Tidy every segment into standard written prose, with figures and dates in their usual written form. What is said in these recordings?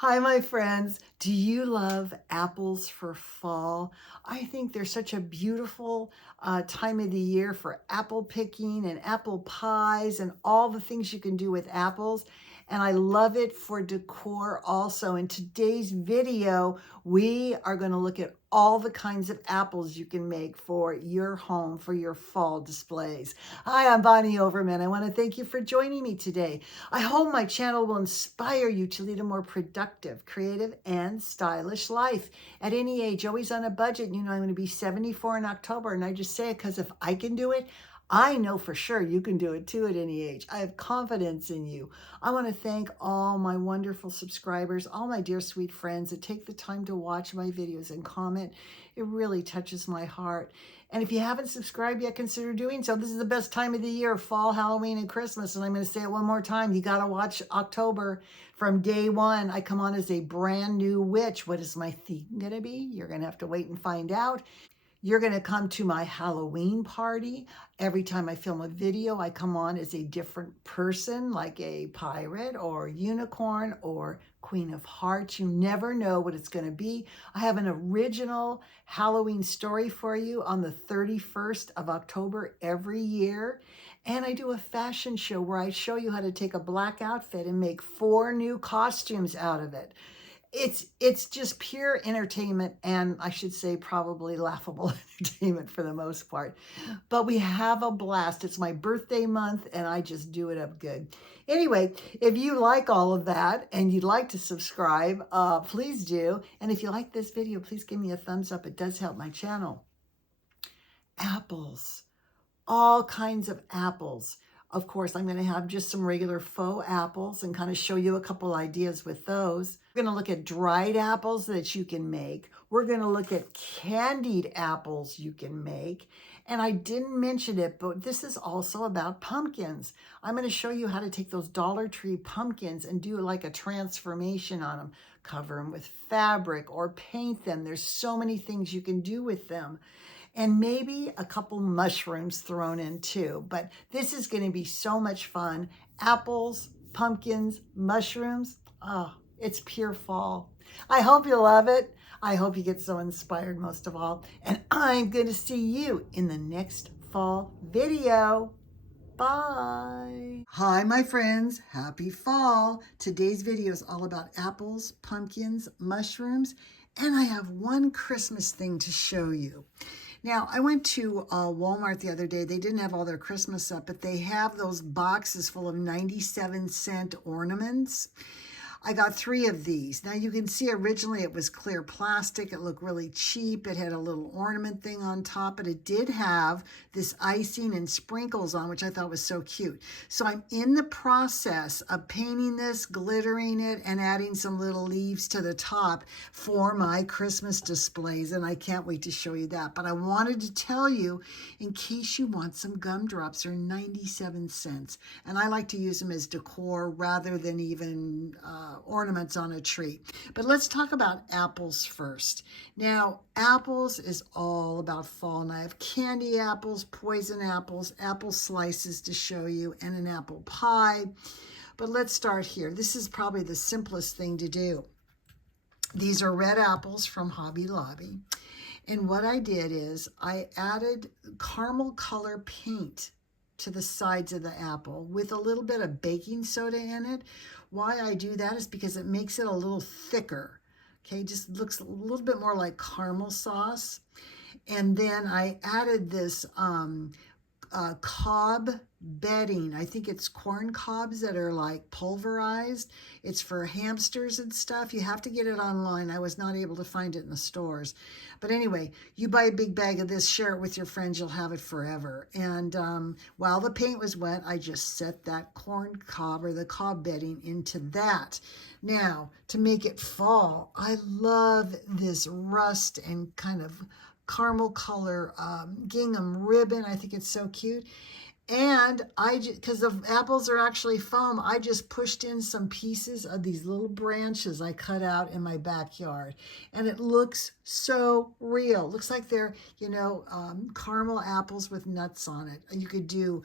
Hi, my friends. Do you love apples for fall? I think they're such a beautiful time of the year for apple picking and apple pies and all the things you can do with apples. And I love it for decor also. In today's video, we are going to look at all the kinds of apples you can make for your home, for your fall displays. Hi, I'm Bonnie Overman. I want to thank you for joining me today. I hope my channel will inspire you to lead a more productive, creative, and stylish life at any age, always on a budget. You know, I'm going to be 74 in October, and I just say it because if I can do it, I know for sure you can do it too at any age. I have confidence in you. I want to thank all my wonderful subscribers, all my dear sweet friends that take the time to watch my videos and comment. It really touches my heart. And if you haven't subscribed yet, consider doing so. This is the best time of the year, fall, Halloween, and Christmas. And I'm going to say it one more time. You got to watch October. From day one, I come on as a brand new witch. What is my theme going to be? You're going to have to wait and find out. You're going to come to my Halloween party. Every time I film a video, I come on as a different person, like a pirate or unicorn or Queen of Hearts. You never know what it's going to be. I have an original Halloween story for you on the 31st of October every year. And I do a fashion show where I show you how to take a black outfit and make 4 new costumes out of it. It's just pure entertainment, and I should say probably laughable entertainment for the most part. But we have a blast. It's my birthday month, and I just do it up good. Anyway, if you like all of that and you'd like to subscribe, please do. And if you like this video, please give me a thumbs up. It does help my channel. Apples, all kinds of apples. Of course, I'm going to have just some regular faux apples and kind of show you a couple ideas with those. We're going to look at dried apples that you can make. We're going to look at candied apples you can make. And I didn't mention it, but this is also about pumpkins. I'm going to show you how to take those Dollar Tree pumpkins and do like a transformation on them. Cover them with fabric or paint them. There's so many things you can do with them. And maybe a couple mushrooms thrown in too. But this is going to be so much fun. Apples, pumpkins, mushrooms. Oh, it's pure fall. I hope you love it. I hope you get so inspired most of all. And I'm going to see you in the next fall video. Bye. Hi, my friends. Happy fall. Today's video is all about apples, pumpkins, mushrooms, and I have one Christmas thing to show you. Now, I went to Walmart the other day. They didn't have all their Christmas up, but they have those boxes full of 97-cent ornaments. I got 3 of these. Now you can see originally it was clear plastic. It looked really cheap. It had a little ornament thing on top, but it did have this icing and sprinkles on, which I thought was so cute. So I'm in the process of painting this, glittering it, and adding some little leaves to the top for my Christmas displays, and I can't wait to show you that. But I wanted to tell you, in case you want some gumdrops, they're 97 cents, and I like to use them as decor rather than even ornaments on a tree. But let's talk about apples first. Now, apples is all about fall, and I have candy apples, poison apples, apple slices to show you, and an apple pie. But let's start here. This is probably the simplest thing to do. These are red apples from Hobby Lobby. And what I did is I added caramel color paint to the sides of the apple with a little bit of baking soda in it. Why I do that is because it makes it a little thicker. Okay, just looks a little bit more like caramel sauce. And then I added this cob bedding. I think it's corn cobs that are like pulverized. It's for hamsters and stuff. You have to get it online. I was not able to find it in the stores. But anyway, you buy a big bag of this, share it with your friends, you'll have it forever. And while the paint was wet, I just set that corn cob or the cob bedding into that. Now, to make it fall, I love this rust and kind of caramel color gingham ribbon. I think it's so cute. And because the apples are actually foam, I just pushed in some pieces of these little branches I cut out in my backyard. And it looks so real. It looks like they're, caramel apples with nuts on it. You could do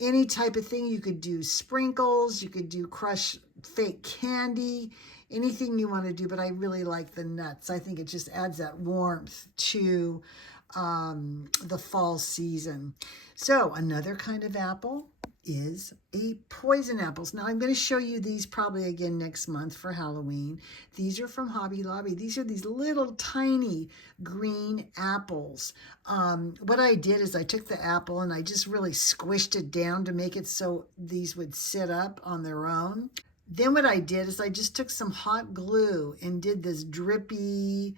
any type of thing. You could do sprinkles. You could do crushed fake candy. anything you want to do, but I really like the nuts. I think it just adds that warmth to the fall season. So another kind of apple is a poison apples. Now I'm going to show you these probably again next month for Halloween. These are from Hobby Lobby. These are these little tiny green apples. What I did is I took the apple and I just really squished it down to make it so these would sit up on their own. Then what I did is I just took some hot glue and did this drippy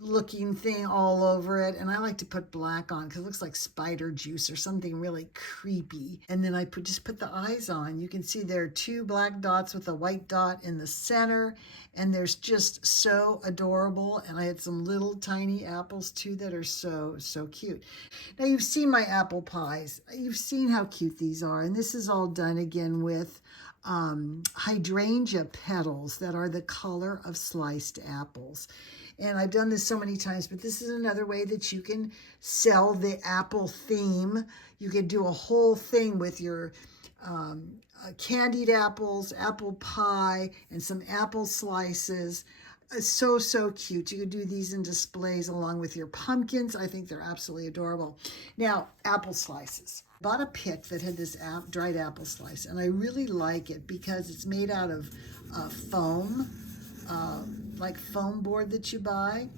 looking thing all over it, and I like to put black on because it looks like spider juice or something really creepy. And then I just put the eyes on. You can see there are 2 black dots with a white dot in the center, and there's just so adorable. And I had some little tiny apples too that are so cute. Now you've seen my apple pies. You've seen how cute these are, and this is all done again with hydrangea petals that are the color of sliced apples. And I've done this so many times, but this is another way that you can sell the apple theme. You could do a whole thing with your candied apples, apple pie, and some apple slices. So cute. You could do these in displays along with your pumpkins. I think they're absolutely adorable. Now, apple slices. Bought a pick that had this dried apple slice, and I really like it because it's made out of foam, like foam board that you buy.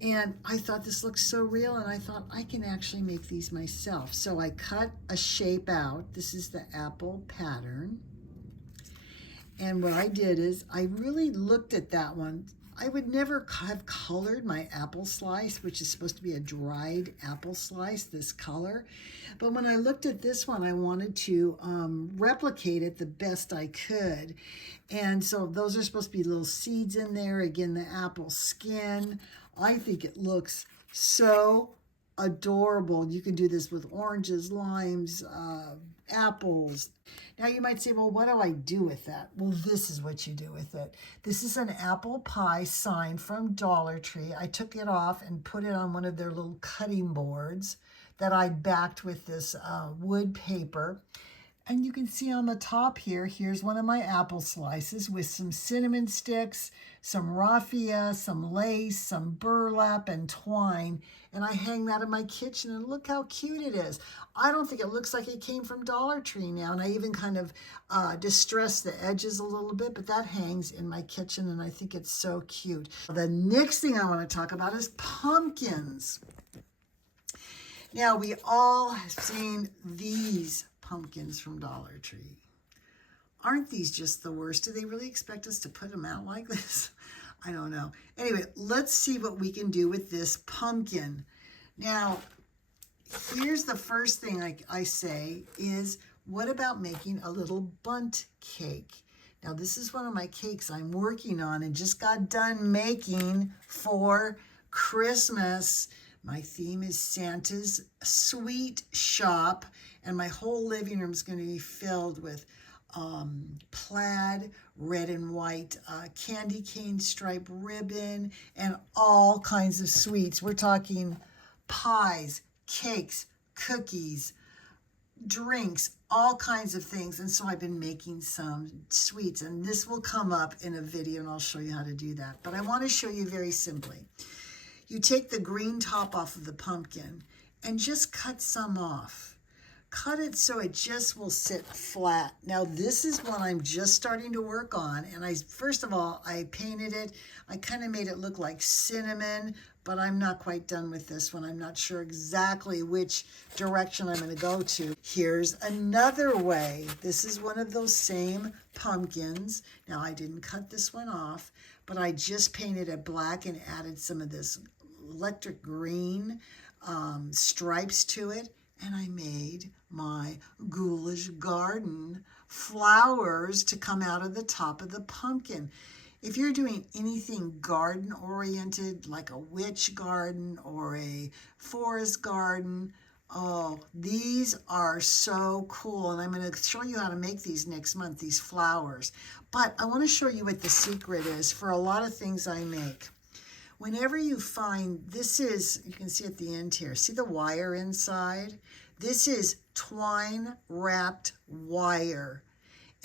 And I thought this looked so real, and I thought I can actually make these myself. So I cut a shape out. This is the apple pattern. And what I did is I really looked at that one. I would never have colored my apple slice, which is supposed to be a dried apple slice, this color. But when I looked at this one, I wanted to replicate it the best I could. And so those are supposed to be little seeds in there. Again, the apple skin. I think it looks so adorable. You can do this with oranges, limes, apples. Now you might say, well, what do I do with that? Well, this is what you do with it. This is an apple pie sign from Dollar Tree. I took it off and put it on one of their little cutting boards that I backed with this wood paper. And you can see on the top here, here's one of my apple slices with some cinnamon sticks, some raffia, some lace, some burlap, and twine. And I hang that in my kitchen, and look how cute it is. I don't think it looks like it came from Dollar Tree now. And I even kind of distressed the edges a little bit, but that hangs in my kitchen, and I think it's so cute. The next thing I want to talk about is pumpkins. Now, we all have seen these pumpkins from Dollar Tree. Aren't these just the worst? Do they really expect us to put them out like this? I don't know. Anyway, let's see what we can do with this pumpkin. Now, here's the first thing I say is, what about making a little bundt cake? Now, this is one of my cakes I'm working on and just got done making for Christmas. My theme is Santa's Sweet Shop, and my whole living room is going to be filled with plaid, red and white candy cane stripe ribbon, and all kinds of sweets. We're talking pies, cakes, cookies, drinks, all kinds of things. And so I've been making some sweets, and this will come up in a video, and I'll show you how to do that. But I want to show you very simply. You take the green top off of the pumpkin and just cut some off. Cut it so it just will sit flat. Now this is what I'm just starting to work on, and first of all, I painted it. I kind of made it look like cinnamon, but I'm not quite done with this one. I'm not sure exactly which direction I'm going to go to. Here's another way. This is one of those same pumpkins. Now I didn't cut this one off, but I just painted it black and added some of this electric green stripes to it, and I made my ghoulish garden flowers to come out of the top of the pumpkin. If you're doing anything garden oriented, like a witch garden or a forest garden, oh, these are so cool. And I'm going to show you how to make these next month, these flowers. But I want to show you what the secret is for a lot of things I make. Whenever you find, this is, you can see at the end here, see the wire inside? This is twine wrapped wire.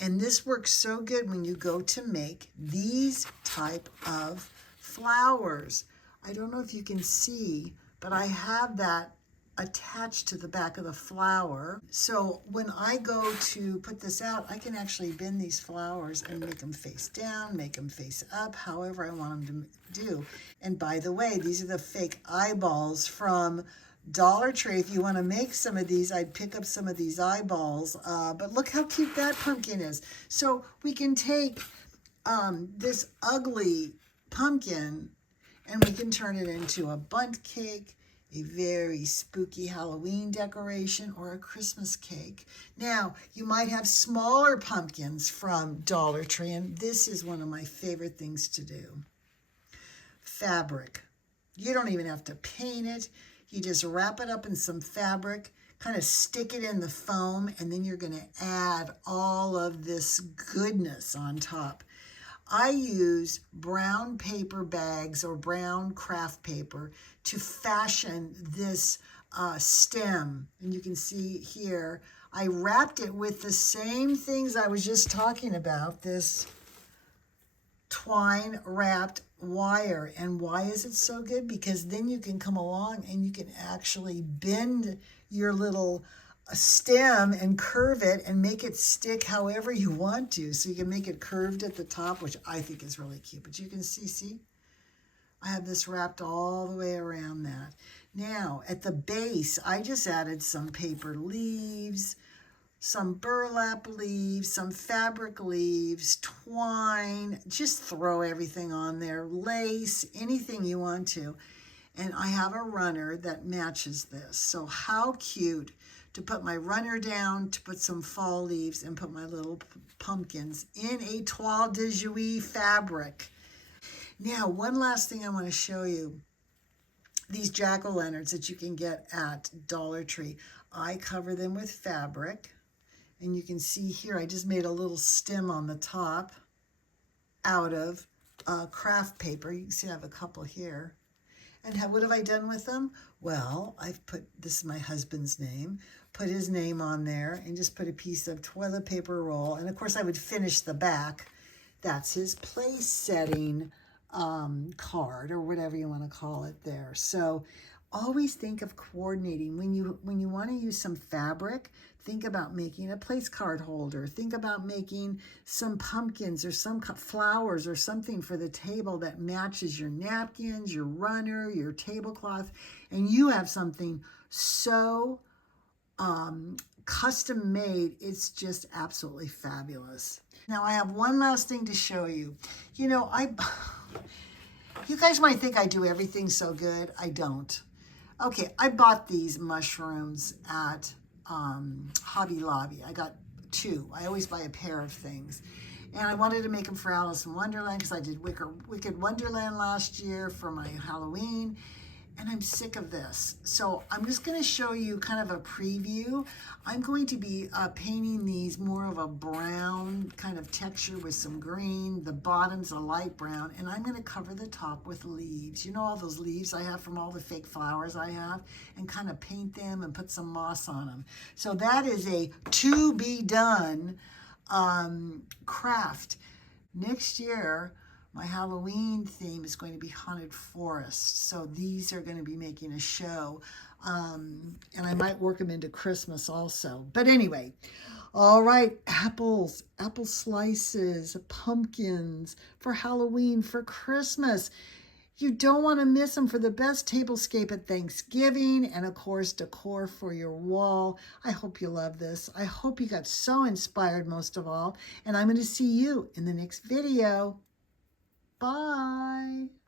And this works so good when you go to make these type of flowers. I don't know if you can see, but I have that attached to the back of the flower. So when I go to put this out, I can actually bend these flowers and make them face down, make them face up, however I want them to do. And by the way, these are the fake eyeballs from Dollar Tree. If you want to make some of these, I'd pick up some of these eyeballs. But look how cute that pumpkin is. So we can take this ugly pumpkin and we can turn it into a bundt cake, a very spooky Halloween decoration, or a Christmas cake. Now, you might have smaller pumpkins from Dollar Tree, and this is one of my favorite things to do. Fabric. You don't even have to paint it. You just wrap it up in some fabric, kind of stick it in the foam, and then you're going to add all of this goodness on top. I use brown paper bags or brown craft paper to fashion this stem. And you can see here, I wrapped it with the same things I was just talking about, this twine wrapped wire. And why is it so good? Because then you can come along and you can actually bend your little stem and curve it and make it stick however you want to. So you can make it curved at the top, which I think is really cute. But you can see, I have this wrapped all the way around that. Now, at the base, I just added some paper leaves, some burlap leaves, some fabric leaves, twine, just throw everything on there, lace, anything you want to. And I have a runner that matches this. So how cute to put my runner down, to put some fall leaves, and put my little pumpkins in a toile de Jouy fabric. Now, one last thing I want to show you. These jack-o'-lanterns that you can get at Dollar Tree. I cover them with fabric. And you can see here, I just made a little stem on the top out of craft paper. You can see I have a couple here. And what have I done with them? Well, I've put, this is my husband's name, put his name on there and just put a piece of toilet paper roll. And of course I would finish the back. That's his place setting card, or whatever you want to call it there. So always think of coordinating. When you want to use some fabric, think about making a place card holder. Think about making some pumpkins or some flowers or something for the table that matches your napkins, your runner, your tablecloth, and you have something so custom made. It's just absolutely fabulous. Now I have one last thing to show you. You know, you guys might think I do everything so good. I don't. Okay, I bought these mushrooms at Hobby Lobby. I got 2. I always buy a pair of things. And I wanted to make them for Alice in Wonderland because I did Wicked Wonderland last year for my Halloween. And I'm sick of this. So I'm just going to show you kind of a preview. I'm going to be painting these more of a brown kind of texture with some green. The bottom's a light brown. And I'm going to cover the top with leaves. You know, all those leaves I have from all the fake flowers I have, and kind of paint them and put some moss on them. So that is a to be done craft. Next year, my Halloween theme is going to be haunted forests. So these are going to be making a show. And I might work them into Christmas also. But anyway, all right, apples, apple slices, pumpkins for Halloween, for Christmas. You don't want to miss them for the best tablescape at Thanksgiving, and of course, decor for your wall. I hope you love this. I hope you got so inspired most of all. And I'm going to see you in the next video. Bye.